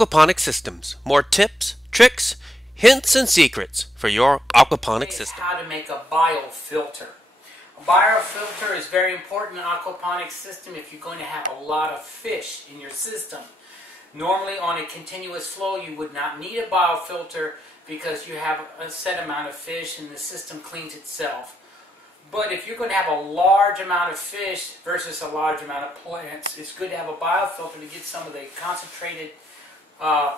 Aquaponic systems. More tips, tricks, hints, and secrets for your aquaponic system. How to make a biofilter. A biofilter is very important in an aquaponic system if you're going to have a lot of fish in your system. Normally on a continuous flow you would not need a biofilter because you have a set amount of fish and the system cleans itself. But if you're going to have a large amount of fish versus a large amount of plants, it's good to have a biofilter to get some of the concentrated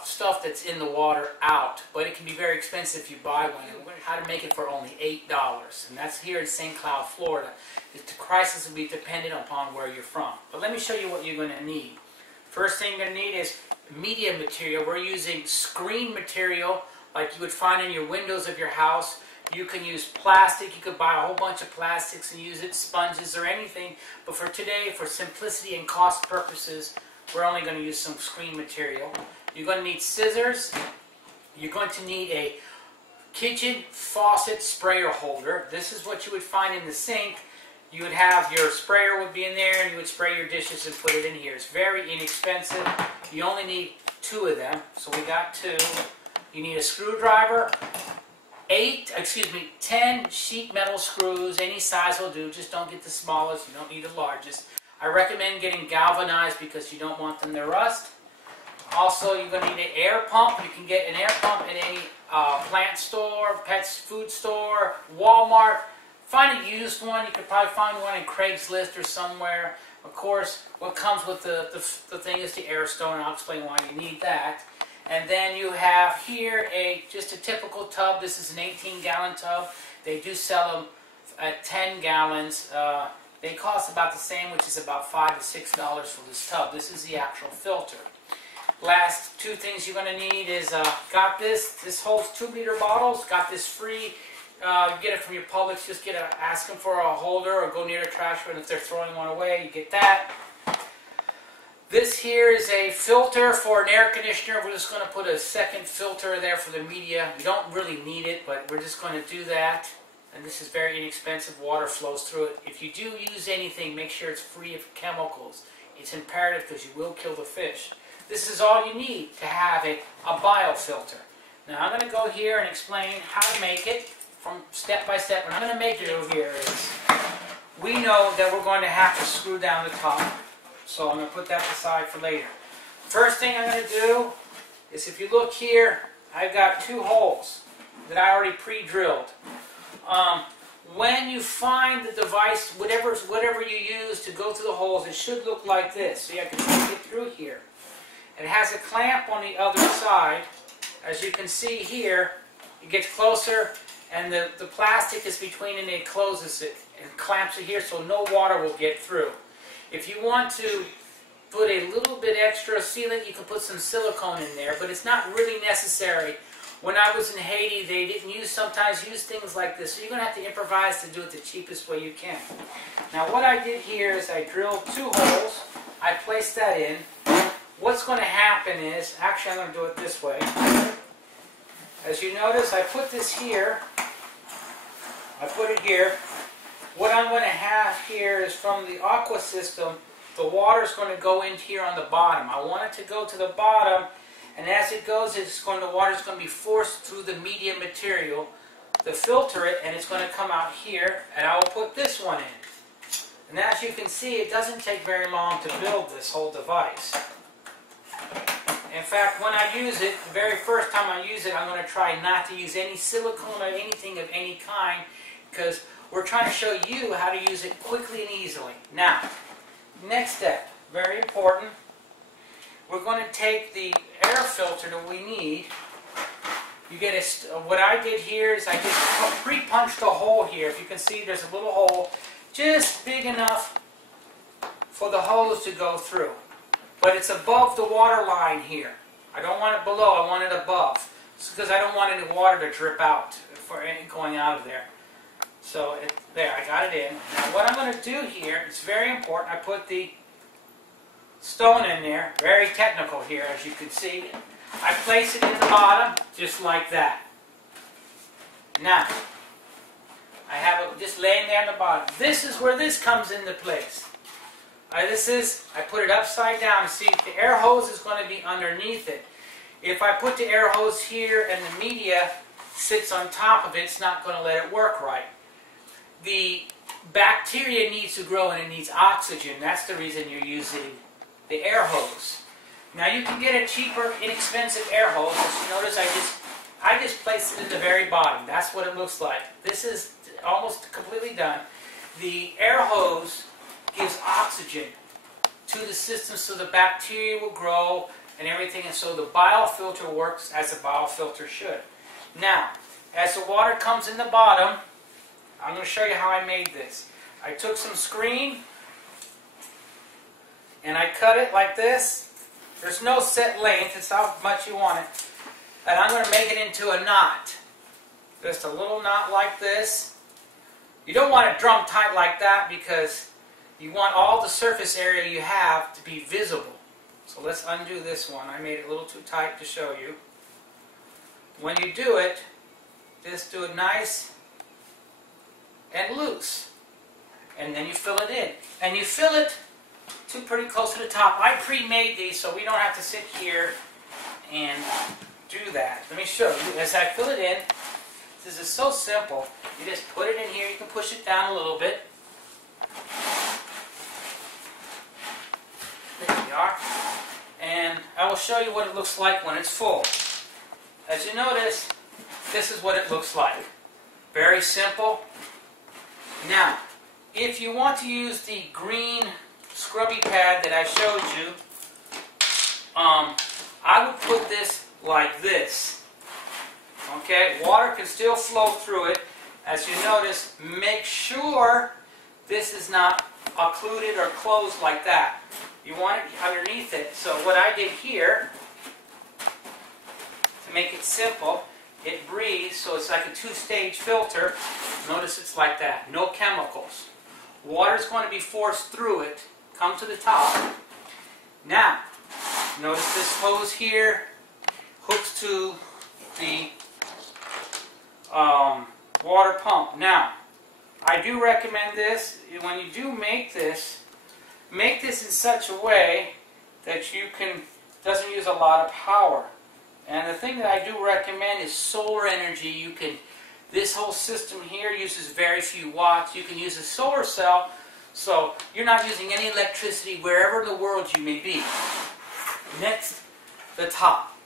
stuff that's in the water out. But it can be very expensive if you buy one. And we're going to how to make it for only $8. And that's here in St. Cloud, Florida. The prices will be dependent upon where you're from. But let me show you what you're going to need. First thing you're going to need is media material. We're using screen material like you would find in your windows of your house. You can use plastic. You could buy a whole bunch of plastics and use it, sponges or anything. But for today, for simplicity and cost purposes, we're only going to use some screen material. You're going to need scissors. You're going to need a kitchen faucet sprayer holder. This is what you would find in the sink. You would have your sprayer would be in there and you would spray your dishes and put it in here. It's very inexpensive. You only need 2 of them. So we got 2. You need a screwdriver. 10 sheet metal screws, any size will do, just don't get the smallest, you don't need the largest. I recommend getting galvanized because you don't want them to rust. Also, you're going to need an air pump. You can get an air pump at any plant store, pets food store, Walmart. Find a used one. You could probably find one in Craigslist or somewhere. Of course, what comes with the thing is the air stone, and I'll explain why you need that. And then you have here just a typical tub. This is an 18-gallon tub. They do sell them at 10 gallons. They cost about the same, which is about $5 to $6 for this tub. This is the actual filter. Last 2 things you're going to need is, got this. This holds 2-liter bottles. Got this free. You get it from your Publix. Just ask them for a holder or go near the trash bin if they're throwing one away. You get that. This here is a filter for an air conditioner. We're just going to put a second filter there for the media. You don't really need it, but we're just going to do that. And this is very inexpensive. Water flows through it. If you do use anything, make sure it's free of chemicals. It's imperative because you will kill the fish. This is all you need to have a biofilter. Now I'm going to go here and explain how to make it from step by step. What I'm going to make it over here is, we know that we're going to have to screw down the top. So I'm going to put that aside for later. First thing I'm going to do is, if you look here, I've got 2 holes that I already pre-drilled. When you find the device, whatever you use to go through the holes, it should look like this. So I can get through here. It has a clamp on the other side. As you can see here, it gets closer and the plastic is between and it closes it and clamps it here so no water will get through. If you want to put a little bit extra sealant, you can put some silicone in there, but it's not really necessary. When I was in Haiti, they didn't sometimes use things like this, so you're going to have to improvise to do it the cheapest way you can. Now what I did here is I drilled 2 holes, I placed that in. What's going to happen is, actually I'm going to do it this way. As you notice, I put this here, I put it here. What I'm going to have here is from the aqua system, the water is going to go in here on the bottom. I want it to go to the bottom, and as it goes, the water is going to be forced through the media material to filter it, and it's going to come out here, and I will put this one in. And as you can see, it doesn't take very long to build this whole device. In fact, when I use it, the very first time I use it, I'm going to try not to use any silicone or anything of any kind, because we're trying to show you how to use it quickly and easily. Now, next step, very important. We're going to take the air filter that we need. You get what I did here is I just pre-punched a hole here. If you can see, there's a little hole just big enough for the hose to go through. But it's above the water line here. I don't want it below, I want it above. It's because I don't want any water to drip out for going out of there. So there, I got it in. Now what I'm going to do here, it's very important, I put the stone in there, very technical here as you can see. I place it in the bottom, just like that. Now, I have it just laying there in the bottom. This is where this comes into place. I put it upside down. See, the air hose is going to be underneath it. If I put the air hose here and the media sits on top of it, it's not going to let it work right. The bacteria needs to grow and it needs oxygen. That's the reason you're using the air hose. Now you can get a cheaper, inexpensive air hose. As you notice, I just placed it in the very bottom. That's what it looks like. This is almost completely done. The air hose gives oxygen to the system so the bacteria will grow and everything, and so the biofilter works as a biofilter should. Now, as the water comes in the bottom, I'm going to show you how I made this. I took some screen and I cut it like this. There's no set length, it's how much you want it. And I'm going to make it into a knot. Just a little knot like this. You don't want it drum tight like that because you want all the surface area you have to be visible. So let's undo this one. I made it a little too tight to show you. When you do it, just do it nice and loose. And then you fill it in. And you fill it to pretty close to the top. I pre-made these so we don't have to sit here and do that. Let me show you. As I fill it in, this is so simple. You just put it in here. You can push it down a little bit. There we are. And I will show you what it looks like when it's full. As you notice, this is what it looks like. Very simple. Now, if you want to use the green scrubby pad that I showed you, I would put this like this. Okay, water can still flow through it. As you notice, make sure this is not occluded or closed like that. You want it underneath it. So what I did here, to make it simple, it breathes, so it's like a two-stage filter. Notice it's like that, no chemicals. Water's going to be forced through it, come to the top. Now, notice this hose here hooks to the water pump. Now, I do recommend this. When you do make this in such a way that you doesn't use a lot of power. And the thing that I do recommend is solar energy. This whole system here uses very few watts. You can use a solar cell, so you're not using any electricity wherever in the world you may be. Next, the top.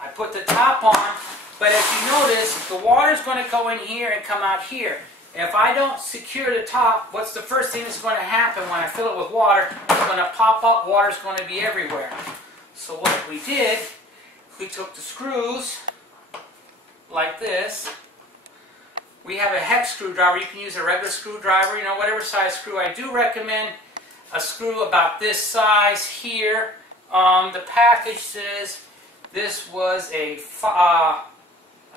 I put the top on, but as you notice, the water is going to go in here and come out here. If I don't secure the top, what's the first thing that's going to happen when I fill it with water? It's going to pop up, water's going to be everywhere. So what we did, we took the screws like this. We have a hex screwdriver. You can use a regular screwdriver, whatever size screw. I do recommend a screw about this size here. The package says this was a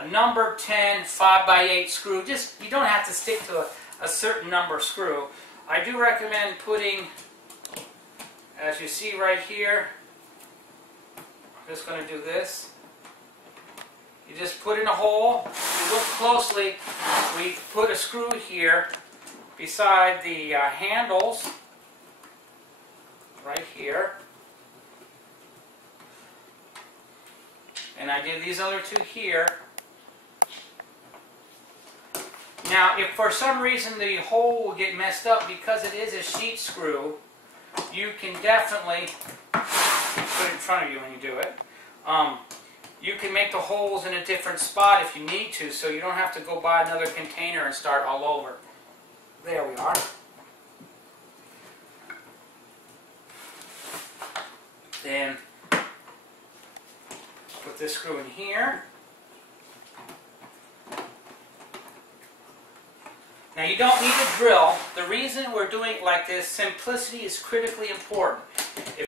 number 10 5x8 screw. You don't have to stick to a certain number screw. I do recommend putting, as you see right here, I'm just going to do this. You just put in a hole. If you look closely, we put a screw here beside the handles, right here. And I did these other two here. Now, if for some reason the hole will get messed up because it is a sheet screw, you can definitely put it in front of you when you do it. You can make the holes in a different spot if you need to, so you don't have to go buy another container and start all over. There we are. Then put this screw in here. Now you don't need a drill. The reason we're doing it like this, simplicity is critically important.